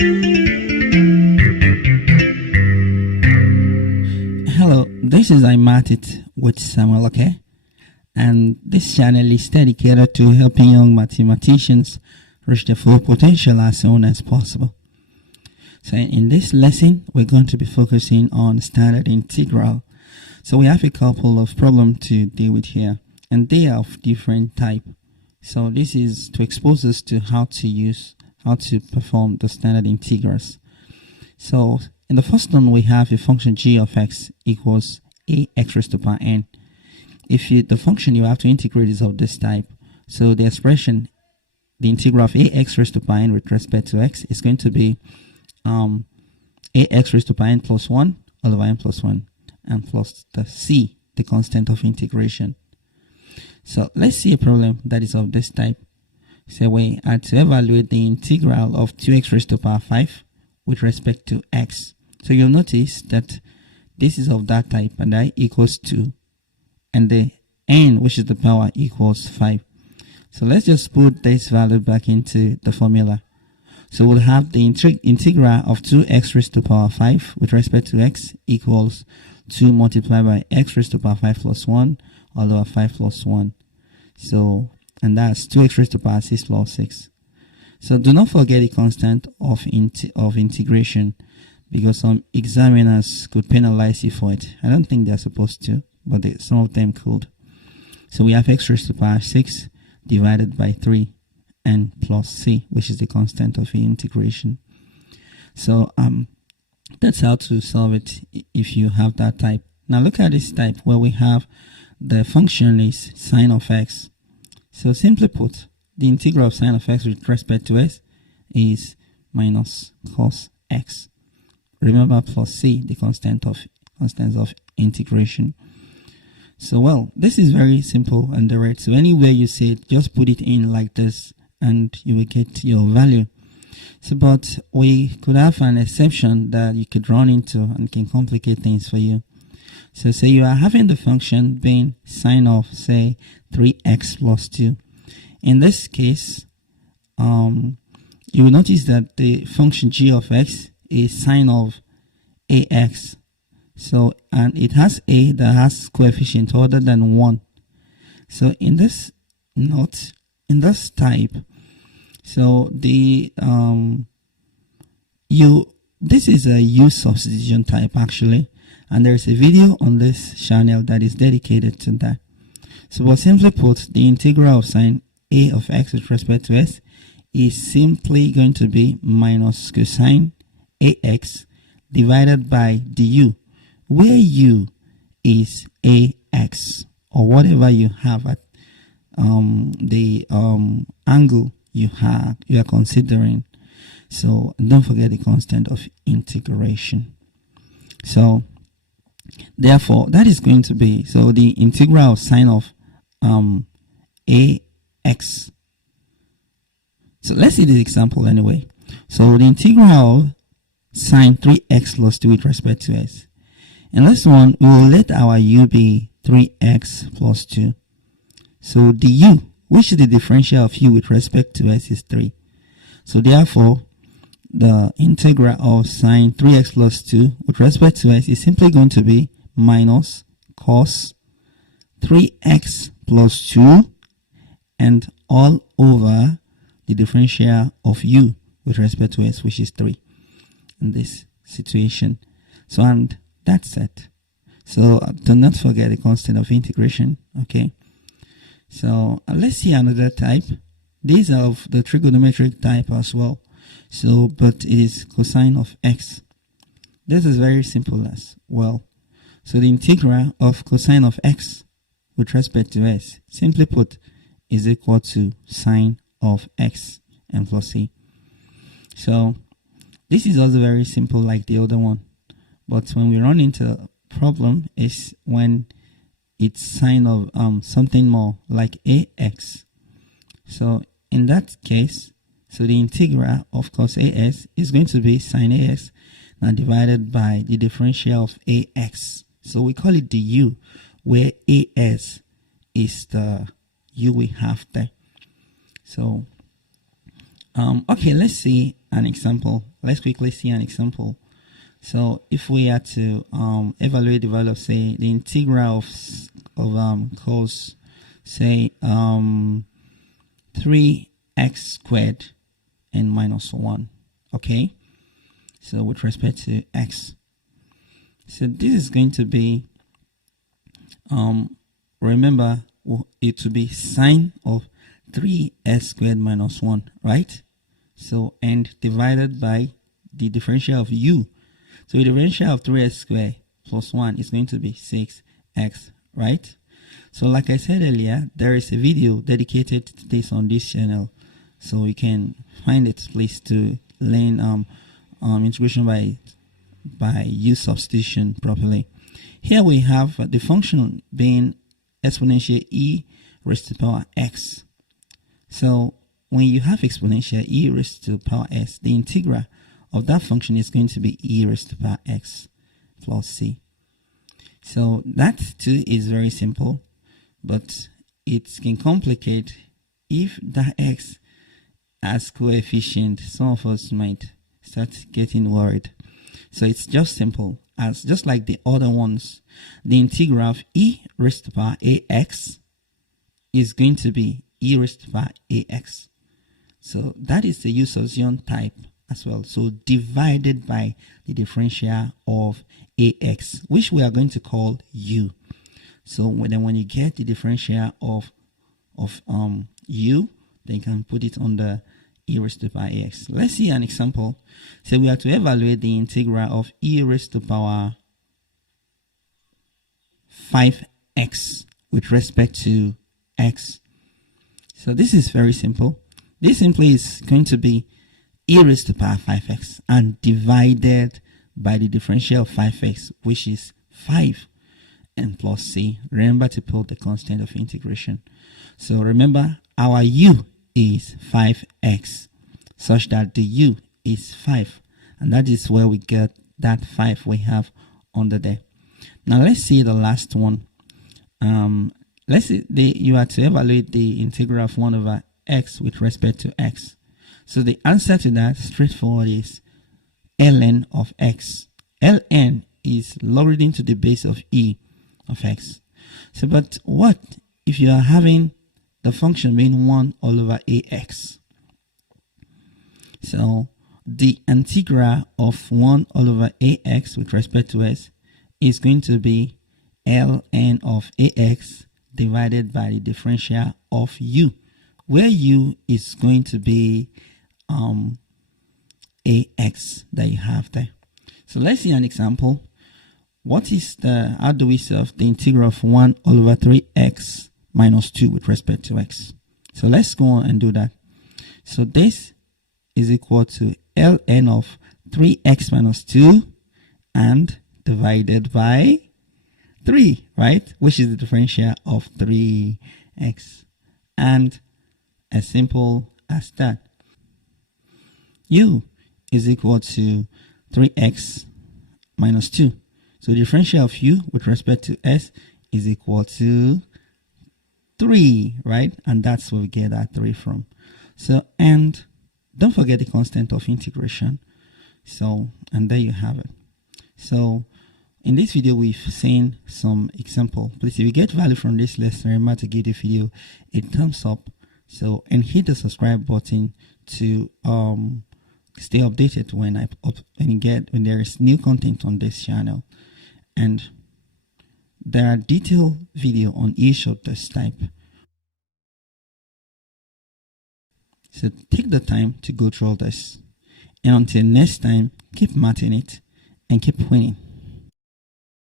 Hello, this is iMathit with Samuel Oke, and this channel is dedicated to helping young mathematicians reach their full potential as soon as possible. So in this lesson, we're going to be focusing on standard integral. So we have a couple of problems to deal with here, and they are of different type. So this is to expose us to how to perform the standard integrals. So in the first one, we have a function g of x equals ax raised to power n. If the function you have to integrate is of this type, so the expression, the integral of ax raised to power n with respect to x is going to be ax raised to power n plus 1 all over n plus 1 and plus the c, the constant of integration. So let's see a problem that is of this type. So we had to evaluate the integral of 2x raised to power 5 with respect to x. So you'll notice that this is of that type, and I equals 2, and the n, which is the power, equals 5. So let's just put this value back into the formula. So we'll have the integral of 2x raised to power 5 with respect to x equals 2 multiplied by x raised to power 5 plus 1 all over 5 plus 1. So, and that's 2x raised to power 6 plus 6. So do not forget the constant of integration, because some examiners could penalize you for it. I don't think they're supposed to, but some of them could. So we have x raised to power 6 divided by 3 and plus c, which is the constant of the integration. So that's how to solve it if you have that type. Now look at this type where we have the function is sine of x. So simply put, the integral of sine of x with respect to x is minus cos x. Remember, plus c, the constants of integration. So well, this is very simple and direct. So anywhere you see it, just put it in like this and you will get your value. So but we could have an exception that you could run into and can complicate things for you. So say you are having the function being sine of, say, 3x plus 2. In this case, you will notice that the function g of x is sine of ax. So, and it has a that has coefficient other than 1. So in this note, in this type, so the this is a u substitution type actually, and there's a video on this channel that is dedicated to that. So but simply put, the integral of sine a of x with respect to s is simply going to be minus cosine ax divided by du, where u is ax, or whatever you have at the angle you are considering. So don't forget the constant of integration. So therefore that is going to be, so the integral of sine of ax. So let's see the example anyway. So the integral of sine 3x plus 2 with respect to s. In this one, we will let our u be 3x plus 2. So the u, which is the differential of u with respect to s, is 3. So therefore, the integral of sine 3x plus 2 with respect to s is simply going to be minus cos 3x plus 2 and all over the differential of u with respect to s, which is 3 in this situation. So, and that's it. So do not forget the constant of integration. Okay. So let's see another type. These are of the trigonometric type as well. So, but it is cosine of x. This is very simple as well. So the integral of cosine of x with respect to s, simply put, is equal to sine of x and plus c. So this is also very simple like the other one. But when we run into a problem is when it's sine of something more like ax. So in that case, so the integral of cos as is going to be sine ax now divided by the differential of ax. So we call it the u, where as is the u we have there. So Okay, let's see an example. Let's quickly see an example. So if we are to evaluate the value of, say, the integral of cos, say 3x squared and minus 1. Okay, so with respect to x, so this is going to be remember it to be sine of 3x squared minus 1, right? So, and divided by the differential of u. So the differential of 3x squared plus 1 is going to be 6x, right? So like I said earlier, there is a video dedicated to this on this channel, so you can find it, please, to learn integration by u substitution properly. Here we have the function being exponential e raised to the power x. So when you have exponential e raised to the power x, the integral of that function is going to be e raised to the power x plus c. So that too is very simple, but it can complicate if that x has coefficient. Some of us might start getting worried. So it's just simple, as just like the other ones. The integral of e raised to the power ax is going to be e raised to the power ax. So that is the u substitution type as well. So divided by the differential of ax, which we are going to call u. So when you get the differential of u, then you can put it on the e raised to the power ax. Let's see an example. So we have to evaluate the integral of e raised to the power 5x with respect to x. So this is very simple. This simply is going to be e raised to the power 5x and divided by the differential of 5x, which is 5, and plus c. Remember to put the constant of integration. So remember, our u is 5x, such that the u is 5, and that is where we get that 5 we have under there. Now let's see the last one. Let's see, you are to evaluate the integral of 1 over x with respect to x. So the answer to that, straightforward, is ln of x. Ln is logarithm to the base of e of x. So but what if you are having the function being 1 all over ax? So the integral of 1 all over ax with respect to x is going to be ln of ax divided by the differential of u, where u is going to be ax that you have there. So let's see an example. How do we solve the integral of 1 all over 3x minus 2 with respect to x? So let's go on and do that. So this is equal to ln of 3x minus 2 and divided by 3, right? Which is the differential of 3x. And as simple as that. U is equal to 3x minus 2. So the differential of u with respect to s is equal to 3, right? And that's where we get that 3 from. So, and don't forget the constant of integration. So, and there you have it. So in this video, we've seen some example. Please, if you get value from this lesson, remember to give the video a thumbs up. So, and hit the subscribe button to stay updated when when there is new content on this channel. And there are detailed video on each of this type. So take the time to go through all this. And until next time, keep mathing it and keep winning.